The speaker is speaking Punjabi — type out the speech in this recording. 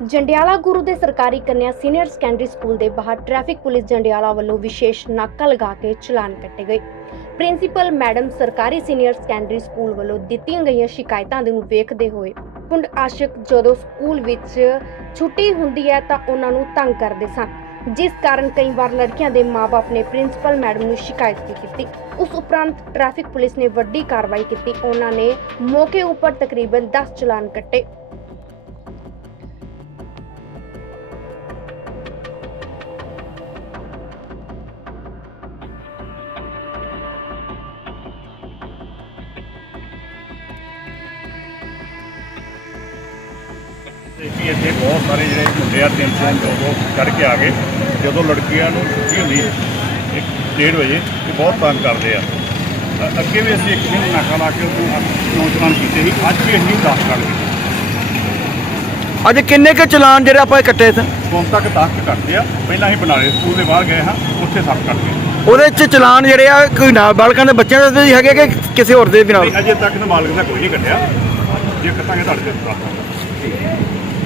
ਜੰਡਿਆਲਾ ਗੁਰੂ ਦੇ ਸਰਕਾਰੀ ਕੰਨਿਆ ਸੀਨੀਅਰ ਸੈਕੰਡਰੀ ਸਕੂਲ ਦੇ ਬਾਹਰ ਟ੍ਰੈਫਿਕ ਪੁਲਿਸ ਜੰਡਿਆਲਾ ਵੱਲੋਂ ਵਿਸ਼ੇਸ਼ ਨਾਕਾ ਲਗਾ ਕੇ ਚਲਾਨ ਕੱਟੇ ਗਏ। ਪ੍ਰਿੰਸੀਪਲ ਮੈਡਮ ਸਰਕਾਰੀ ਸੀਨੀਅਰ ਸੈਕੰਡਰੀ ਸਕੂਲ ਵੱਲੋਂ ਦਿੱਤੀਆਂ ਗਈਆਂ ਸ਼ਿਕਾਇਤਾਂ ਦੇ ਨੂੰ ਵੇਖਦੇ ਹੋਏ ਕੁੰਡ ਆਸ਼ਿਕ, ਜਦੋਂ ਸਕੂਲ ਵਿੱਚ ਛੁੱਟੀ ਹੁੰਦੀ ਹੈ ਤਾਂ ਉਹਨਾਂ ਨੂੰ ਤੰਗ ਕਰਦੇ ਸਨ। ਜਿਸ ਕਾਰਨ ਕਈ ਵਾਰ ਲੜਕੀਆਂ ਦੇ ਮਾਪੇ ਨੇ ਪ੍ਰਿੰਸੀਪਲ ਮੈਡਮ ਨੂੰ ਸ਼ਿਕਾਇਤ ਵੀ ਕੀਤੀ। ਉਸ ਉਪਰੰਤ ਟ੍ਰੈਫਿਕ ਪੁਲਿਸ ਨੇ ਵੱਡੀ ਕਾਰਵਾਈ ਕੀਤੀ। ਉਹਨਾਂ ਨੇ ਮੌਕੇ ਉੱਪਰ ਤਕਰੀਬਨ 10 ਚਲਾਨ ਕੱਟੇ। ਵੀ ਇੱਥੇ ਬਹੁਤ ਸਾਰੇ ਜਿਹੜੇ ਮੁੰਡੇ ਆ ਤਿੰਨ ਤਿੰਨ ਦੋ ਦੋ ਚੜ ਕੇ ਆ ਗਏ। ਜਦੋਂ ਲੜਕੀਆਂ ਨੂੰ ਛੁੱਟੀ ਹੁੰਦੀ ਇੱਕ ਡੇਢ ਵਜੇ ਤੇ ਬਹੁਤ ਤੰਗ ਕਰਦੇ ਆ। ਅ- ਅੱਗੇ ਵੀ ਅਸੀਂ ਇੱਕ ਦਿਨ ਨਾਕਾ ਲਾ ਕੇ ਉਦੋਂ ਨੌਜਵਾਨ ਕੀਤੇ ਸੀ ਅੱਜ ਵੀ ਅਸੀਂ 10 ਕੱਢ ਗਏ ਅੱਜ ਕਿੰਨੇ ਕੁ ਚਲਾਨ ਜਿਹੜੇ ਆਪਾਂ ਕੱਟੇ ਇੱਥੇ? ਹੁਣ ਤੱਕ 10 ਕੱਟਦੇ ਆ। ਪਹਿਲਾਂ ਅਸੀਂ ਬਨਾਲੇ ਸਕੂਲ ਦੇ ਬਾਹਰ ਗਏ ਹਾਂ ਉੱਥੇ 7 ਕੱਟ ਗਏ ਉਹਦੇ ਚ ਚਲਾਨ ਜਿਹੜੇ ਆ ਕੋਈ ਨਾ ਬਾਲਕਾਂ ਦੇ ਬੱਚਿਆਂ ਦੇ ਵੀ ਹੈਗੇ ਕਿ ਕਿਸੇ ਹੋਰ ਦੇ ਵੀ ਨਾਲ? ਨਹੀਂ, ਅਜੇ ਤੱਕ ਨਾਬਾਲਗ ਦਾ ਕੋਈ ਨਹੀਂ ਕੱਟਿਆ ਜੇ ਕੱਟਾਂਗੇ ਤੁਹਾਡੇ ਤੇ ਦੱਸ ਦਾਂਗੇ